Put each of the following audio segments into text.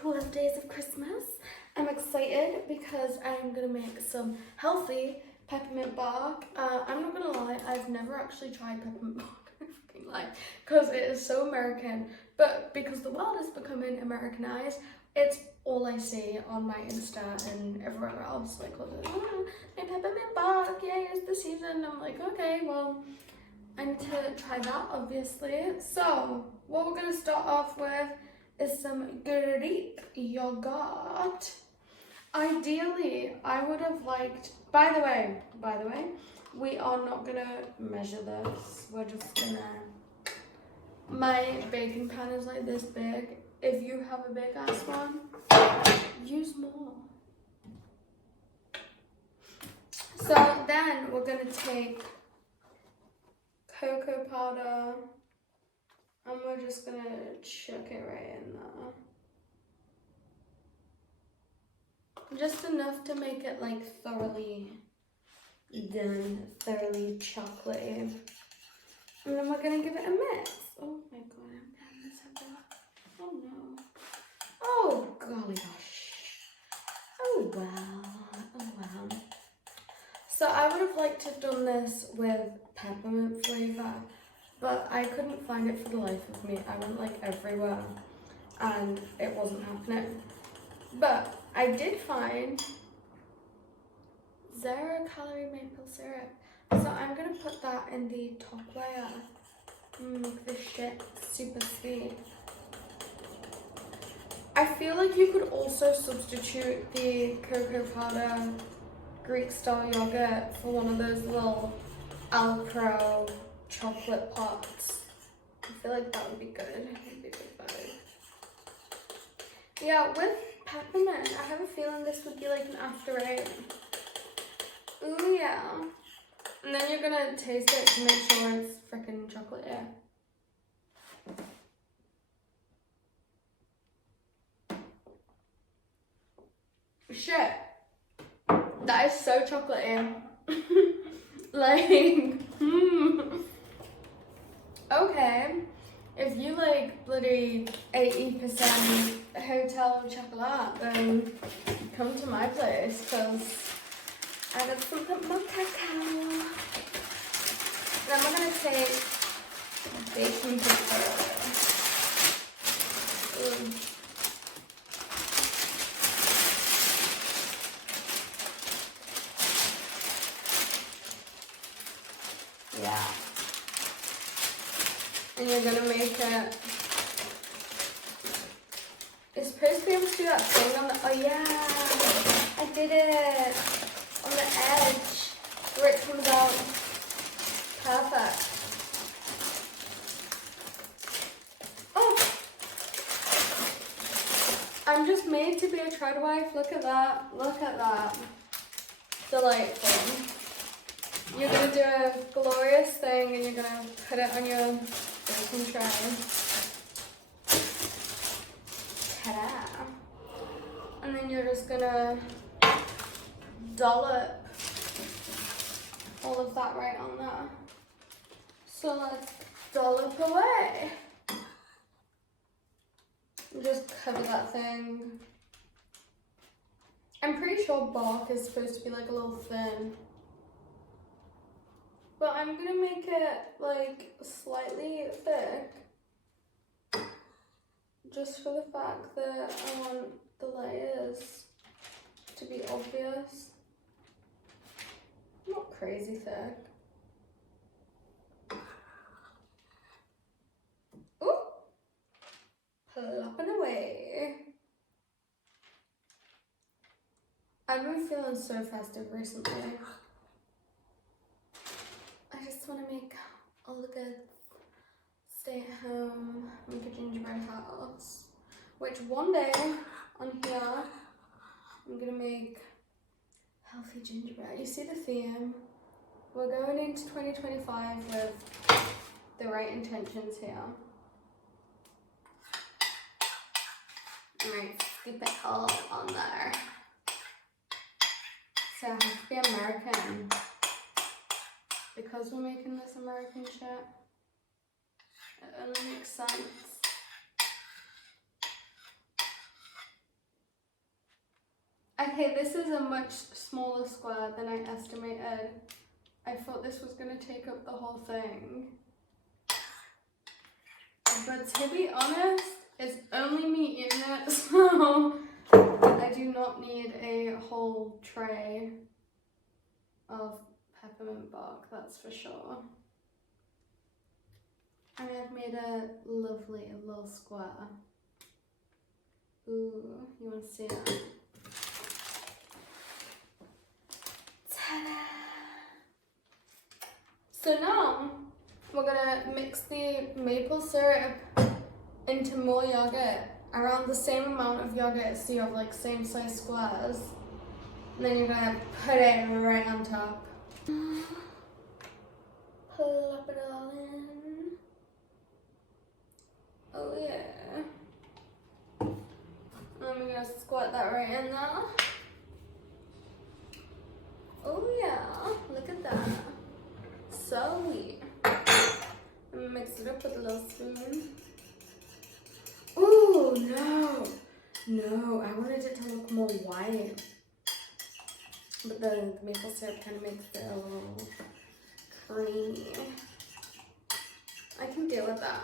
12 days of Christmas. I'm excited because I'm gonna make some healthy peppermint bark. I'm not gonna lie, I've never actually tried peppermint bark in my fucking life because it is so American. But because the world is becoming Americanized, it's all I see on my Insta and everywhere else. Like, oh, my peppermint bark, yay, it's the season. I'm like, okay, well, I need to try that, obviously. So, what we're gonna start off with is some Greek yogurt. Ideally, I would have liked, by the way, we are not gonna measure this. We're just gonna, my baking pan is like this big. If you have a big ass one, use more. So then we're gonna take cocoa powder and we're just gonna chuck it right in there. Just enough to make it like thoroughly done, thoroughly chocolatey. And then we're gonna give it a mix. Oh my god, I'm getting this everywhere. Oh no. Oh golly gosh. Oh well. So I would have liked to have done this with peppermint flavour, but I couldn't find it for the life of me. I went like everywhere and it wasn't happening. But I did find 0-calorie maple syrup. So I'm gonna put that in the top layer and make this shit super sweet. I feel like you could also substitute the cocoa powder Greek style yogurt for one of those little Alpro chocolate pots. I feel like that would be good. It would be a good vibe. Yeah, with peppermint, I have a feeling this would be like an after eight. Ooh yeah. And then you're gonna taste it to make sure it's freaking chocolate, yeah. Shit. That is so chocolatey. Like, Okay. If you like bloody 80% hotel chocolate, then come to my place because I got something more cacao. Then we're gonna take baking powder. Yeah. And you're gonna make it. It's supposed to be able to do that thing on the. Oh yeah, I did it on the edge where it comes out perfect. Oh, I'm just made to be a tread wife. Look at that. Look at that. Delightful. You're gonna do a glorious thing and you're gonna put it on your baking tray. Ta-da! And then you're just gonna dollop all of that right on there. So let's dollop away. Just cover that thing. I'm pretty sure bark is supposed to be like a little thin. But I'm gonna make it like slightly thick. Just for the fact that I want the layers to be obvious. Not crazy thick. Ooh! Plopping away. I've been feeling so festive recently. I just want to make all the good stay at home, make a gingerbread house, which one day on here I'm gonna make healthy gingerbread. You see the theme? We're going into 2025 with the right intentions here. Alright, scoop it all on there. So it has to be American. Because we're making this American shit, it only makes sense. Okay, this is a much smaller square than I estimated. I thought this was going to take up the whole thing. But to be honest, it's only me eating it, so I do not need a whole tray of peppermint bark, that's for sure. And I've made a lovely little square. Ooh, you want to see it? Ta-da! So now we're gonna mix the maple syrup into more yogurt, around the same amount of yogurt, so you have like same size squares. And then you're gonna put it right on top. Plop it all in. Oh yeah. And then we're gonna squirt that right in there. Oh yeah, look at that. So sweet. And mix it up with a little spoon. Ooh, no. No, I wanted it to look more white. But the maple syrup kind of makes it a little creamy. I can deal with that.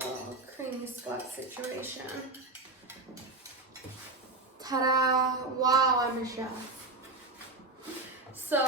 A little creamy squat situation. Ta-da! Wow, I'm a chef. So,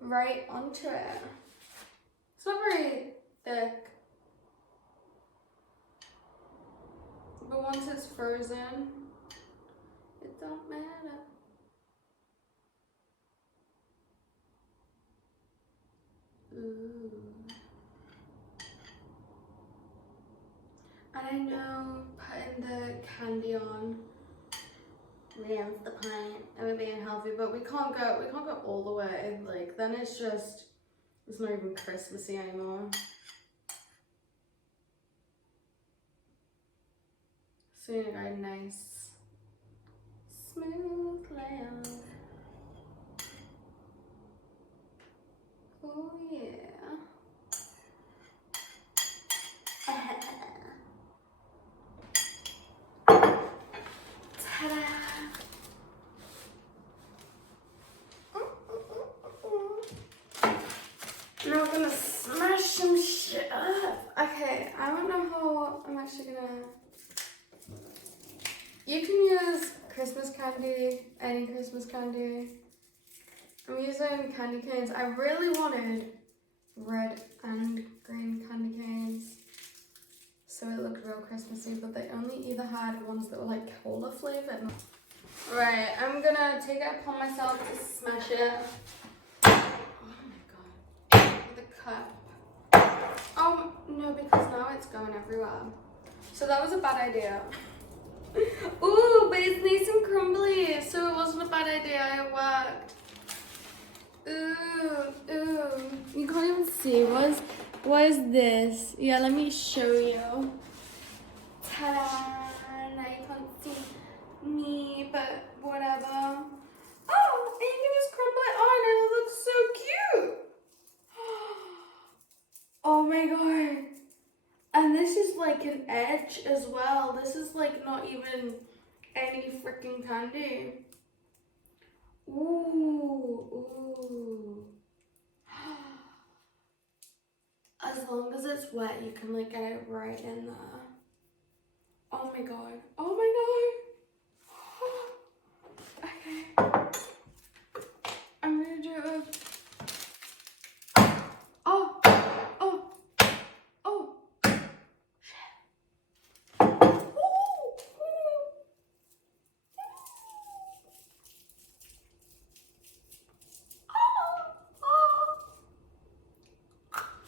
right onto it. It's not very thick. But once it's frozen, it don't matter. Ooh. And I know putting the candy on ruins the point of it being healthy, but we can't go all the way. Like then it's not even Christmassy anymore. So you got a nice smooth layout. Oh yeah. Ta-da! Now we're gonna smash some shit up. Okay, I don't know how I'm actually gonna. You can use Christmas candy, any Christmas candy. I'm using candy canes. I really wanted red and green candy canes, so it looked real Christmassy, but they only either had ones that were like cola flavored. Right, I'm gonna take it upon myself to smash it. Oh my god, with a cup. Oh no, because now it's going everywhere. So that was a bad idea. Ooh, but it's nice and crumbly, so it wasn't a bad idea, it worked. Ooh, ooh. You can't even see. What is this? Yeah, let me show you. Ta-da! Now you can't see me, but whatever. Oh, and you can just crumble it on and it looks so cute. Oh my god. And this is like an edge as well. This is like not even any freaking candy. Ooh, ooh. As long as it's wet, you can like get it right in there. Oh my god. Oh my god. Okay. I'm gonna do it. Oh, oh, oh. Shit.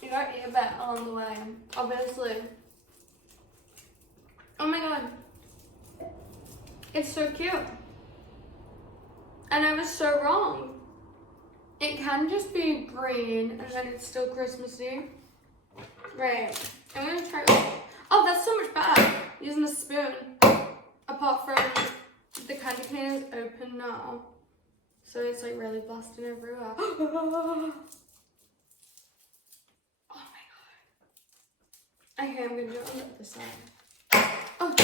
You gotta eat a bit along the way, obviously. Oh my god. It's so cute. And I was so wrong. It can just be green and then it's still Christmassy. Right. I'm gonna try. Oh, that's so much better. Using a spoon. Apart from the candy cane is open now. So it's like really blasting everywhere. Oh my god. Okay, I'm gonna do it on the other side. Oh.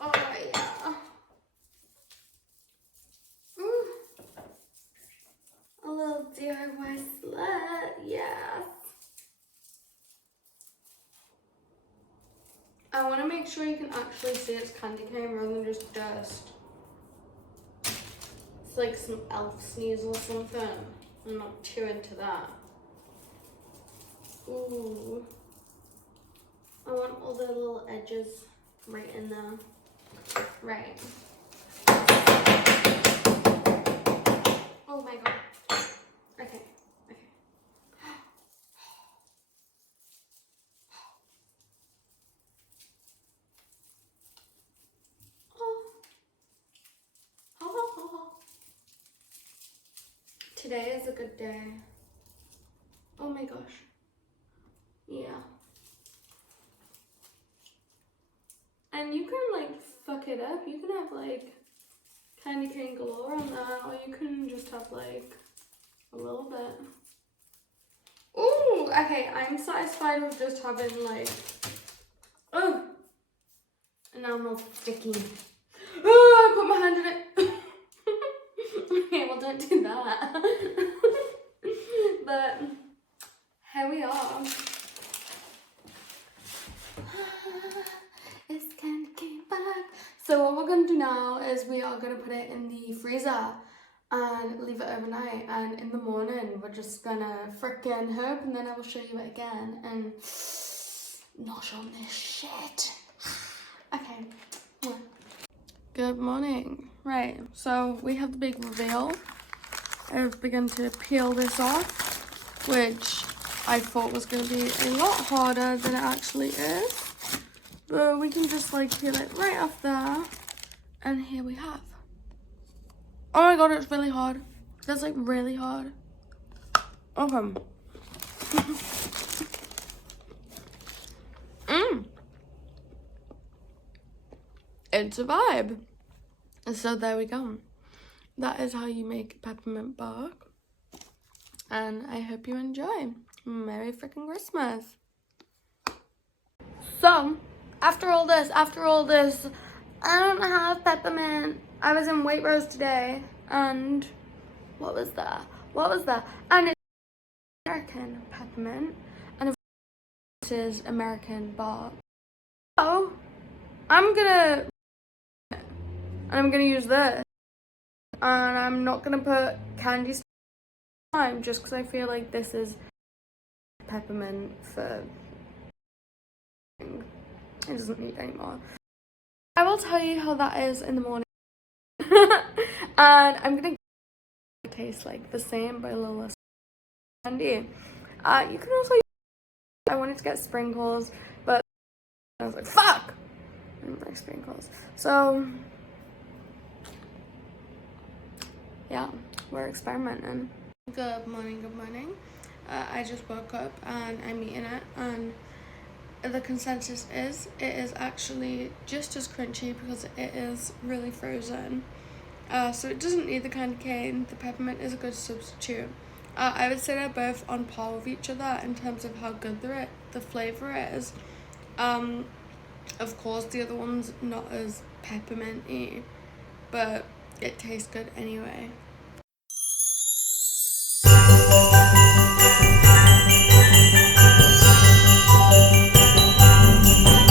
Oh. sure you can actually see it's candy cane rather than just dust. It's like some elf sneeze or something. I'm not too into that. Ooh. I want all the little edges right in there. Right. Oh my god. Okay. Okay. Today is a good day. Oh my gosh. Yeah. And you can like fuck it up. You can have like candy cane galore on that, or you can just have like a little bit. Ooh, okay, I'm satisfied with just having like, oh, and now I'm all sticky. Oh, I put my hand in it. Okay, well don't do that. But here we are. It's candy cane back. So what we're gonna do now is we are gonna put it in the freezer and leave it overnight, and in the morning we're just gonna frickin' hope, and then I will show you it again and nosh on this shit. Okay. Good morning. Right, so we have the big reveal. I've begun to peel this off, which I thought was going to be a lot harder than it actually is. But we can just like peel it right off there, and here we have. Oh my god, it's really hard. That's like really hard. Okay. It's a vibe. So there we go. That is how you make peppermint bark. And I hope you enjoy. Merry freaking Christmas. So, after all this, I don't have peppermint. I was in Waitrose today, and what was that? And it's American peppermint, and this is American bark. So, I'm gonna use this, and I'm not gonna put candy time just because I feel like this is peppermint for it doesn't need any more. I will tell you how that is in the morning. And I'm gonna taste like the same but a little less candy. You can also I wanted to get sprinkles, but I was like, fuck! I didn't like sprinkles. So yeah, we're experimenting. Good morning. I just woke up and I'm eating it, and the consensus is it is actually just as crunchy because it is really frozen. So it doesn't need the candy cane. The peppermint is a good substitute. I would say they're both on par with each other in terms of how good the flavour is. Of course, the other one's not as pepperminty, but it tastes good anyway.